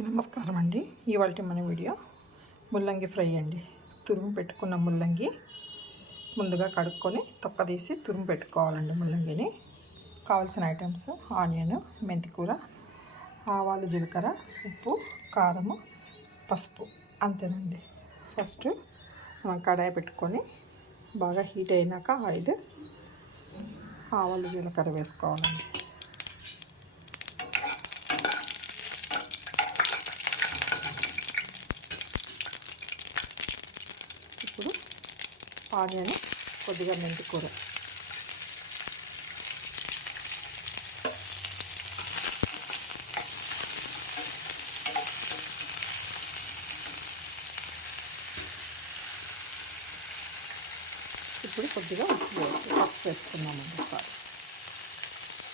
నమస్కారం అండి. ఇవాళ మన వీడియో ముల్లంగి ఫ్రై అండి. తురుము పెట్టుకున్న ముల్లంగి ముందుగా కడుక్కొని తొక్క తీసి తురుము పెట్టుకోవాలండి. ముల్లంగిని కావాల్సిన ఐటమ్స్ ఆనియన్, మెంతికూర, ఆవాలు, జీలకర్ర, ఉప్పు, కారము, పసుపు, అంతేనండి. ఫస్ట్ మనం కడాయి పెట్టుకొని బాగా హీట్ అయినాక ఆయిల్, ఆవాలు, జీలకర్ర వేసుకోవాలండి. ఇప్పుడు ఆనియన్, కొద్దిగా మెంతికూర, ఇప్పుడు కొద్దిగా పసుపు వేసుకున్నామండి.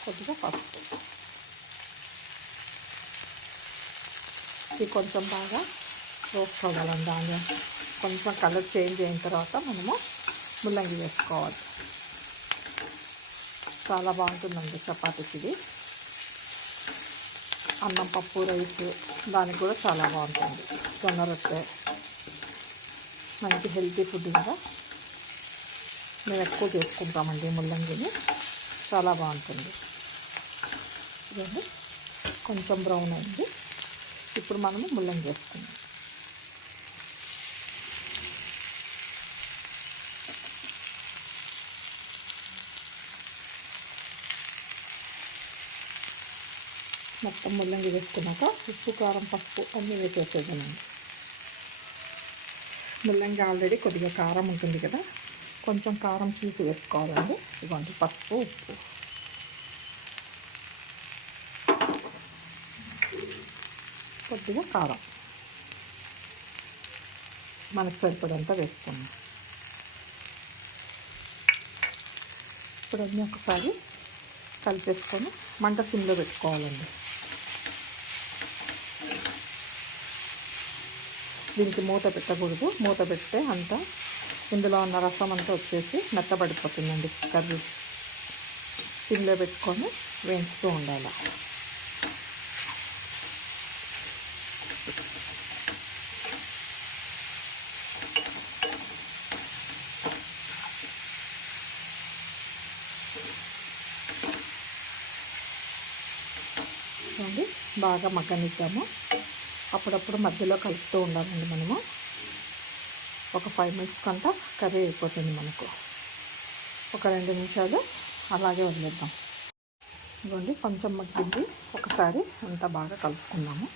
కొద్దిగా పసుపు. ఇది కొంచెం బాగా రోస్ట్ అవ్వాలండి. ఆనియన్ కొంచెం కలర్ చేంజ్ అయిన తర్వాత మనము ముల్లంగి వేసుకోవాలి. చాలా బాగుంటుందండి చపాతీకి. ఇది అన్నం, పప్పు, రైస్ దానికి కూడా చాలా బాగుంటుంది. జొన్న రొట్టె మంచి హెల్తీ ఫుడ్ కదా. మేము ఎక్కువ చేసుకుంటామండి ముల్లంగిని. చాలా బాగుంటుంది. ఇదండి కొంచెం బ్రౌన్ అయింది. ఇప్పుడు మనము ముల్లంగి వేసుకుందాం. మొత్తం ముల్లంగి వేసుకున్నాక ఉప్పు, కారం, పసుపు అన్నీ వేసేసేదానండి. ముల్లంగి ఆల్రెడీ కొద్దిగా కారం ఉంటుంది కదా, కొంచెం కారం చూసి వేసుకోవాలండి. ఇవ్వండి పసుపు, ఉప్పు, కొద్దిగా కారం మనకు సరిపడంతా వేసుకున్నాం. ఇప్పుడు అన్నీ ఒకసారి కలిపేసుకొని మంట సిమ్లో పెట్టుకోవాలండి. దీనికి మూత పెట్టకూడదు. మూత పెడితే అంతా ఇందులో ఉన్న రసం అంతా వచ్చేసి మెత్తబడిపోతుందండి కర్రీ. సిమ్లో పెట్టుకొని వేయించుతూ ఉండాలి. బాగా మగ్గనిద్దాము. అప్పుడప్పుడు మధ్యలో కలుపుతూ ఉండాలండి. మనము ఒక 5 మినిట్స్ కంతా కర్రీ అయిపోతుంది మనకు. ఒక 2 నిమిషాలు అలాగే వదిలేద్దాం. ఇవ్వండి కొంచెం మగ్గింది. ఒకసారి అంతా బాగా కలుపుకున్నాము.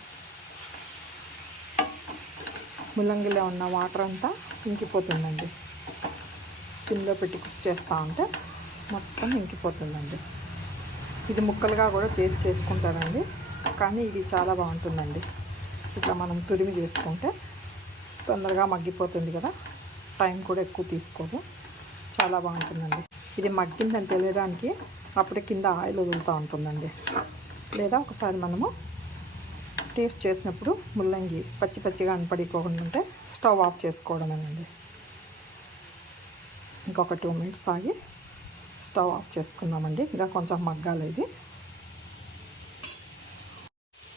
ముల్లంగిలో ఉన్న వాటర్ అంతా ఇంకిపోతుందండి. సిమ్లో పెట్టి కుక్ చేస్తూ ఉంటే మొత్తం ఇంకిపోతుందండి. ఇది ముక్కలుగా కూడా చేసుకుంటారండి, కానీ ఇది చాలా బాగుంటుందండి. ఇట్లా మనం తురిమి చేసుకుంటే తొందరగా మగ్గిపోతుంది కదా, టైం కూడా ఎక్కువ తీసుకోదు. చాలా బాగుంటుందండి. ఇది మగ్గిందని తెలియడానికి అప్పుడే కింద ఆయిల్ వదులుతూ ఉంటుందండి. లేదా ఒకసారి మనము టేస్ట్ చేసినప్పుడు ముల్లంగి పచ్చి పచ్చిగా అనిపడిపోకుండా ఉంటే స్టవ్ ఆఫ్ చేసుకోవడమేనండి. ఇంకొక 2 మినిట్స్ ఆగి స్టవ్ ఆఫ్ చేసుకుందామండి. ఇంకా కొంచెం మగ్గాలి ఇది.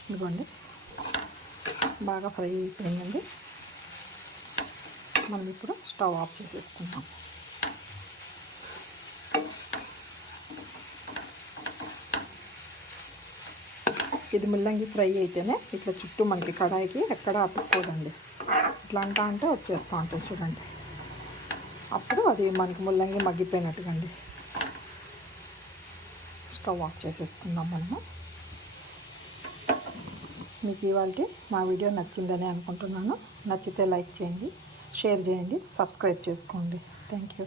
ఇదిగోండి బాగా ఫ్రై అయిపోయిందండి. మనం ఇప్పుడు స్టవ్ ఆఫ్ చేసేసుకుందాం. ఇది ముల్లంగి ఫ్రై అయితేనే ఇట్లా చుట్టూ మనకి కడాయికి ఎక్కడ అతుక్కోదండి. ఇట్లా అంటే వచ్చేస్తూ ఉంటుంది చూడండి. అప్పుడు అది మనకి ముల్లంగి మగ్గిపోయినట్టుగా అండి. స్టవ్ ఆఫ్ చేసేసుకుందాం మనము. మీకు ఇవాళ నా వీడియో నచ్చిందని అనుకుంటున్నాను. నచ్చితే లైక్ చేయండి, షేర్ చేయండి, సబ్స్క్రైబ్ చేసుకోండి. Thank you.